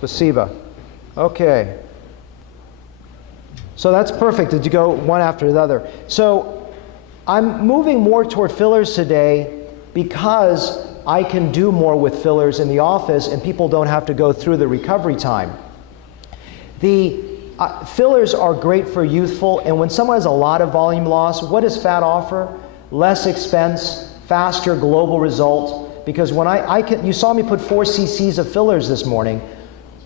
Spasiba. Okay. So that's perfect. Did you go one after the other? So I'm moving more toward fillers today because I can do more with fillers in the office and people don't have to go through the recovery time. The fillers are great for youthful, and when someone has a lot of volume loss, what does fat offer? Less expense, faster global result. Because when you saw me put 4 cc's of fillers this morning,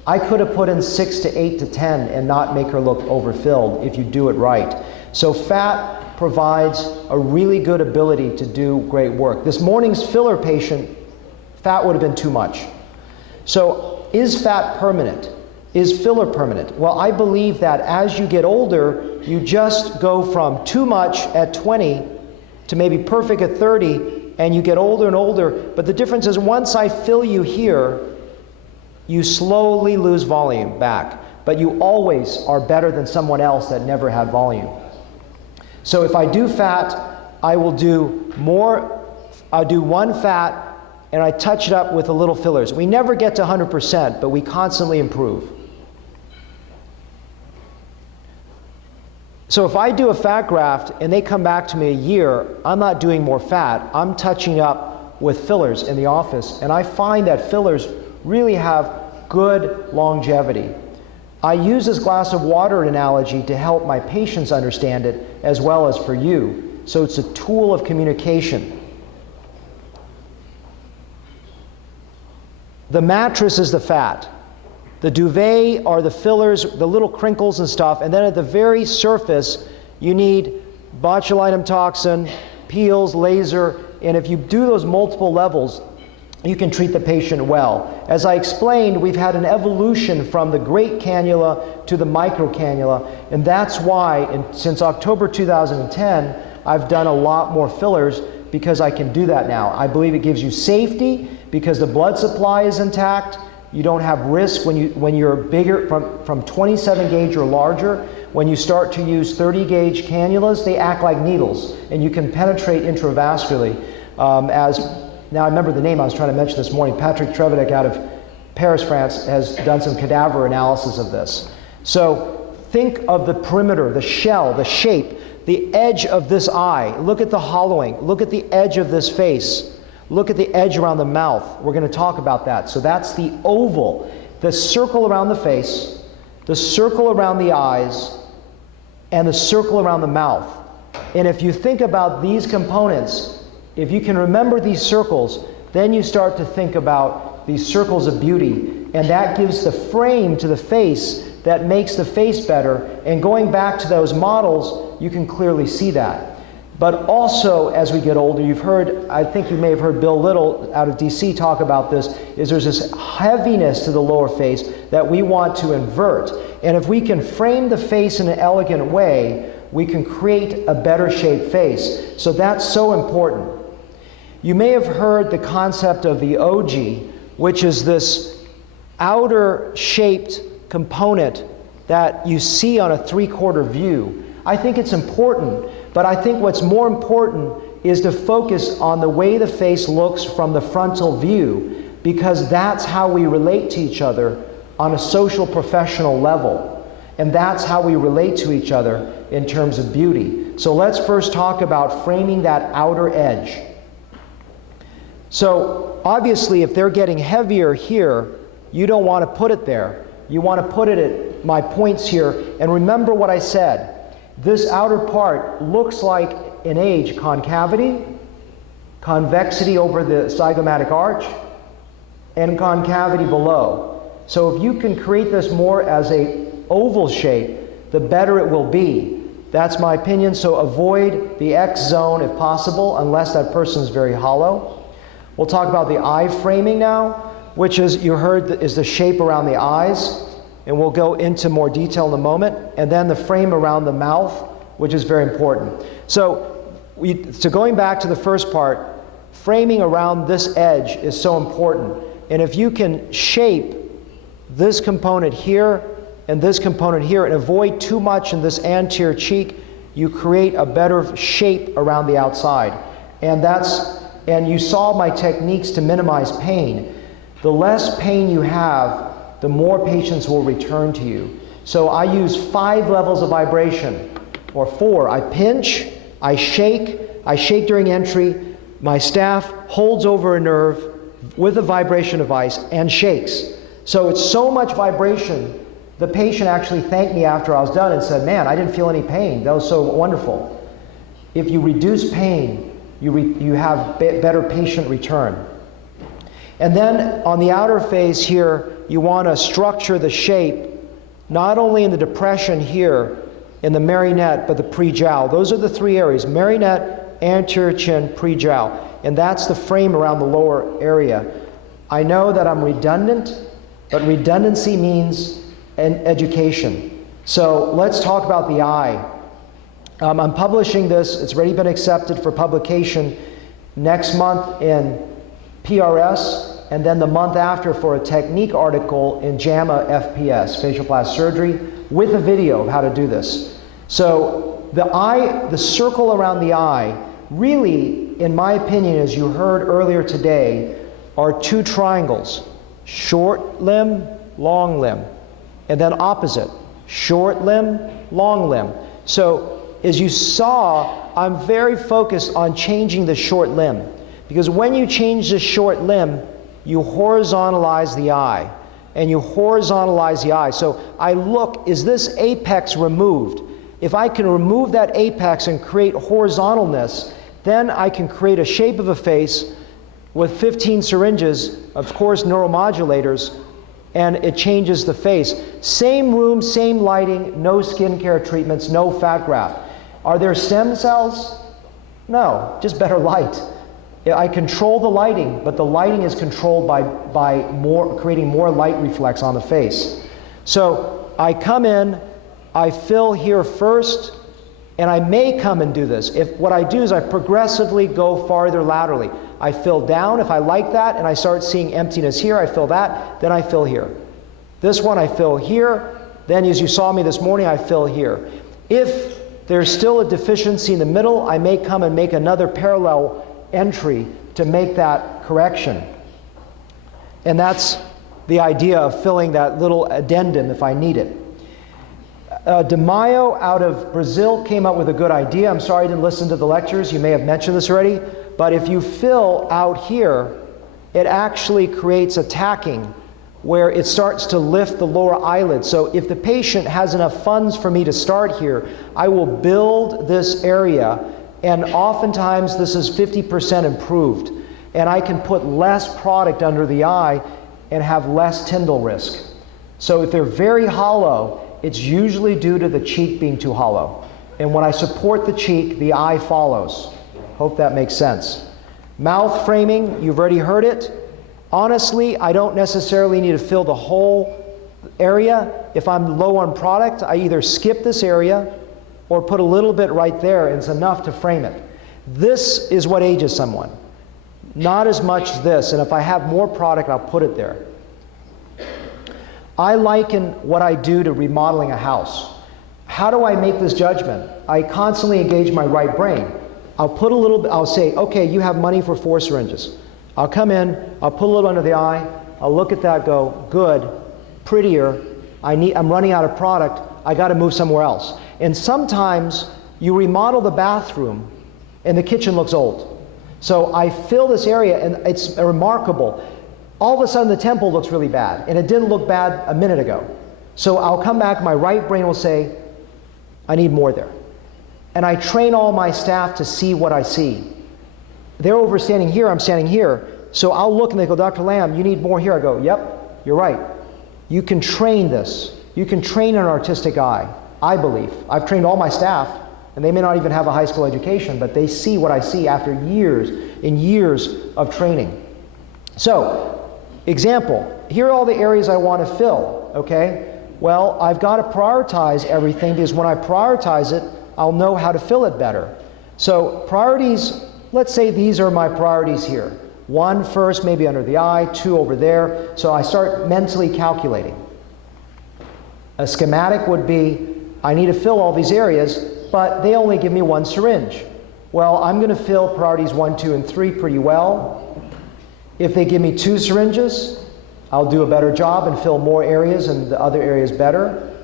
I could have put in 6 to 8 to 10 and not make her look overfilled if you do it right. So fat provides a really good ability to do great work. This morning's filler patient, fat would have been too much. So is fat permanent? Is filler permanent? Well, I believe that as you get older, you just go from too much at 20 to maybe perfect at 30, and you get older and older. But the difference is once I fill you here, you slowly lose volume back. But you always are better than someone else that never had volume. So if I do fat, I will do more. I'll do one fat, and I touch it up with a little fillers. We never get to 100%, but we constantly improve. So if I do a fat graft and they come back to me a year, I'm not doing more fat, I'm touching up with fillers in the office, and I find that fillers really have good longevity. I use this glass of water analogy to help my patients understand it as well as for you. So it's a tool of communication. The mattress is the fat. The duvet are the fillers, the little crinkles and stuff, and then at the very surface, you need botulinum toxin, peels, laser, and if you do those multiple levels, you can treat the patient well. As I explained, we've had an evolution from the great cannula to the micro cannula, and that's why since October 2010, I've done a lot more fillers because I can do that now. I believe it gives you safety because the blood supply is intact. You don't have risk when you're bigger, from 27 gauge or larger. When you start to use 30 gauge cannulas, they act like needles, and you can penetrate intravascularly. Now I remember the name I was trying to mention this morning. Patrick Trevedek out of Paris, France, has done some cadaver analysis of this. So think of the perimeter, the shell, the shape, the edge of this eye. Look at the hollowing. Look at the edge of this face. Look at the edge around the mouth. We're going to talk about that. So that's the oval, the circle around the face, the circle around the eyes, and the circle around the mouth. And if you think about these components, if you can remember these circles, then you start to think about these circles of beauty, and that gives the frame to the face that makes the face better. And going back to those models, you can clearly see that. But also, as we get older, you've heard, I think you may have heard Bill Little out of DC talk about this, is there's this heaviness to the lower face that we want to invert. And if we can frame the face in an elegant way, we can create a better shaped face. So that's so important. You may have heard the concept of the OG, which is this outer shaped component that you see on a 3/4 view. I think it's important, but I think what's more important is to focus on the way the face looks from the frontal view, because that's how we relate to each other on a social professional level. And that's how we relate to each other in terms of beauty. So let's first talk about framing that outer edge. So obviously, if they're getting heavier here, you don't want to put it there. You want to put it at my points here. And remember what I said. This outer part looks like in age concavity, convexity over the zygomatic arch, and concavity below. So if you can create this more as a oval shape, the better it will be. That's my opinion. So avoid the X zone if possible, unless that person is very hollow. We'll talk about the eye framing now, which is, you heard, is the shape around the eyes. And we'll go into more detail in a moment. And then the frame around the mouth, which is very important. So going back to the first part, framing around this edge is so important. And if you can shape this component here and this component here and avoid too much in this anterior cheek, you create a better shape around the outside. And you saw my techniques to minimize pain. The less pain you have, the more patients will return to you. So I use 5 levels of vibration, or 4. I pinch, I shake during entry, my staff holds over a nerve with a vibration device and shakes. So it's so much vibration, the patient actually thanked me after I was done and said, man, I didn't feel any pain. That was so wonderful. If you reduce pain, you have better patient return. And then on the outer face here, you want to structure the shape, not only in the depression here, in the marionette, but the pre-jowl. Those are the 3 areas: marionette, anterior chin, pre-jowl. And that's the frame around the lower area. I know that I'm redundant, but redundancy means education. So let's talk about the eye. I'm publishing this, it's already been accepted for publication next month in PRS, and then the month after for a technique article in JAMA FPS, facial plastic surgery, with a video of how to do this. So the eye, the circle around the eye, really, in my opinion, as you heard earlier today, are 2 triangles: short limb, long limb, and then opposite, short limb, long limb. So as you saw, I'm very focused on changing the short limb, because when you change the short limb, you horizontalize the eye, and you horizontalize the eye. So I look, is this apex removed? If I can remove that apex and create horizontalness, then I can create a shape of a face with 15 syringes, of course neuromodulators, and it changes the face. Same room, same lighting, no skincare treatments, no fat graft. Are there stem cells? No, just better light. I control the lighting, but the lighting is controlled by creating more light reflex on the face. So I come in, I fill here first, and I may come and do this. What I do is I progressively go farther laterally. I fill down if I like that, and I start seeing emptiness here, I fill that, then I fill here. This one I fill here, then as you saw me this morning, I fill here. If there's still a deficiency in the middle, I may come and make another parallel entry to make that correction. And that's the idea of filling that little addendum if I need it. De Maio out of Brazil came up with a good idea. I'm sorry I didn't listen to the lectures. You may have mentioned this already. But if you fill out here, it actually creates a tacking where it starts to lift the lower eyelid. So if the patient has enough funds for me to start here, I will build this area, and oftentimes this is 50% improved. And I can put less product under the eye and have less Tyndall risk. So if they're very hollow, it's usually due to the cheek being too hollow. And when I support the cheek, the eye follows. Hope that makes sense. Mouth framing, you've already heard it. Honestly, I don't necessarily need to fill the whole area. If I'm low on product, I either skip this area or put a little bit right there, and it's enough to frame it. This is what ages someone. Not as much this, and if I have more product, I'll put it there. I liken what I do to remodeling a house. How do I make this judgment? I constantly engage my right brain. I'll put a little bit, I'll say, okay, you have money for 4 syringes. I'll come in, I'll put a little under the eye, I'll look at that, go, good, prettier, I'm running out of product, I gotta move somewhere else. And sometimes you remodel the bathroom and the kitchen looks old. So I fill this area and it's remarkable. All of a sudden the temple looks really bad, and it didn't look bad a minute ago. So I'll come back, my right brain will say, I need more there. And I train all my staff to see what I see. They're over standing here, I'm standing here. So I'll look and they go, Dr. Lamb, you need more here. I go, yep, you're right. You can train this. You can train an artistic eye, I believe. I've trained all my staff, and they may not even have a high school education, but they see what I see after years and years of training. So, example, here are all the areas I want to fill, okay? Well, I've got to prioritize everything, because when I prioritize it, I'll know how to fill it better. So priorities, let's say these are my priorities here. 1 first, maybe under the eye, 2 over there. So I start mentally calculating. A schematic would be, I need to fill all these areas, but they only give me 1 syringe. Well, I'm going to fill priorities 1, 2, and 3 pretty well. If they give me 2 syringes, I'll do a better job and fill more areas and the other areas better.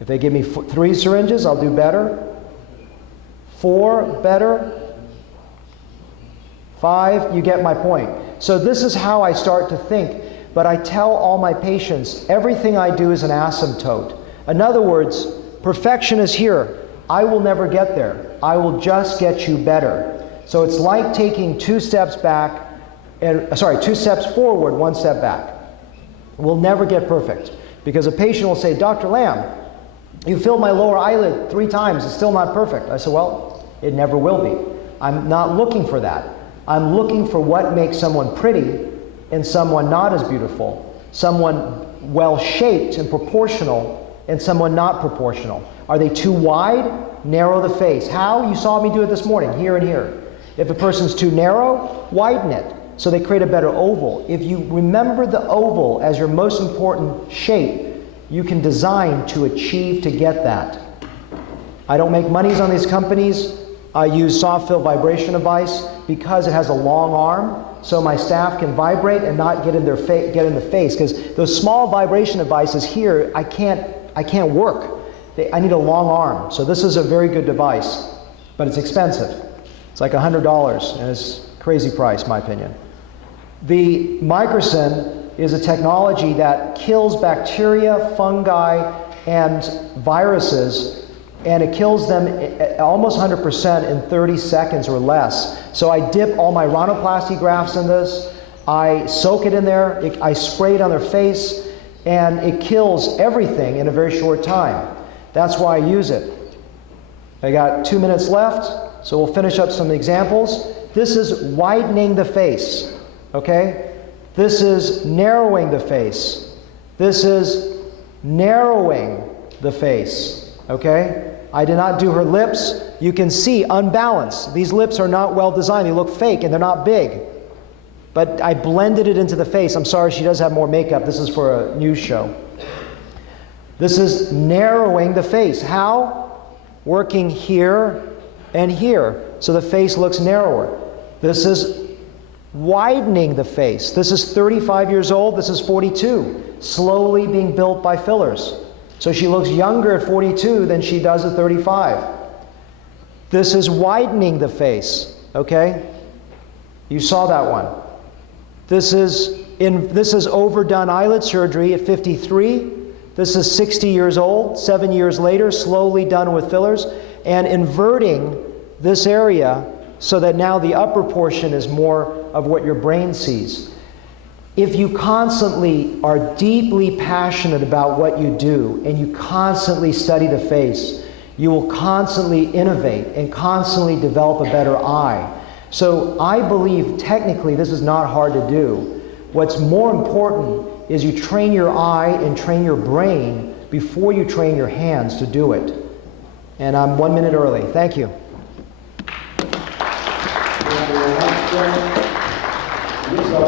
If they give me 3 syringes, I'll do better. 4, better. 5, you get my point. So this is how I start to think, but I tell all my patients, everything I do is an asymptote. In other words, perfection is here. I will never get there. I will just get you better. So it's like taking 2 steps back, 2 steps forward, 1 step back. We'll never get perfect, because a patient will say, Dr. Lamb, you filled my lower eyelid 3 times, it's still not perfect. I said, well, it never will be. I'm not looking for that. I'm looking for what makes someone pretty and someone not as beautiful, someone well-shaped and proportional and someone not proportional. Are they too wide? Narrow the face. How? You saw me do it this morning, here and here. If a person's too narrow, widen it, so they create a better oval. If you remember the oval as your most important shape, you can design to achieve to get that. I don't make monies on these companies. I use soft fill vibration device because it has a long arm, so my staff can vibrate and not get in their get in the face. Because those small vibration devices here, I can't work. I need a long arm. So this is a very good device, but it's expensive. It's like $100, and it's a crazy price, in my opinion. The Microcin is a technology that kills bacteria, fungi, and viruses, and it kills them almost 100% in 30 seconds or less. So I dip all my rhinoplasty grafts in this, I soak it in there, I spray it on their face, and it kills everything in a very short time. That's why I use it. I got 2 minutes left, so we'll finish up some examples. This is widening the face, okay? This is narrowing the face. This is narrowing the face, okay? I did not do her lips. You can see unbalanced. These lips are not well designed. They look fake and they're not big. But I blended it into the face. I'm sorry, she does have more makeup. This is for a news show. This is narrowing the face. How? Working here and here, so the face looks narrower. This is widening the face. This is 35 years old. This is 42. Slowly being built by fillers. So she looks younger at 42 than she does at 35. This is widening the face, okay? You saw that one. This is overdone eyelid surgery at 53. This is 60 years old, 7 years later, slowly done with fillers, and inverting this area so that now the upper portion is more of what your brain sees. If you constantly are deeply passionate about what you do and you constantly study the face, you will constantly innovate and constantly develop a better eye. So I believe technically this is not hard to do. What's more important is you train your eye and train your brain before you train your hands to do it. And I'm 1 minute early. Thank you.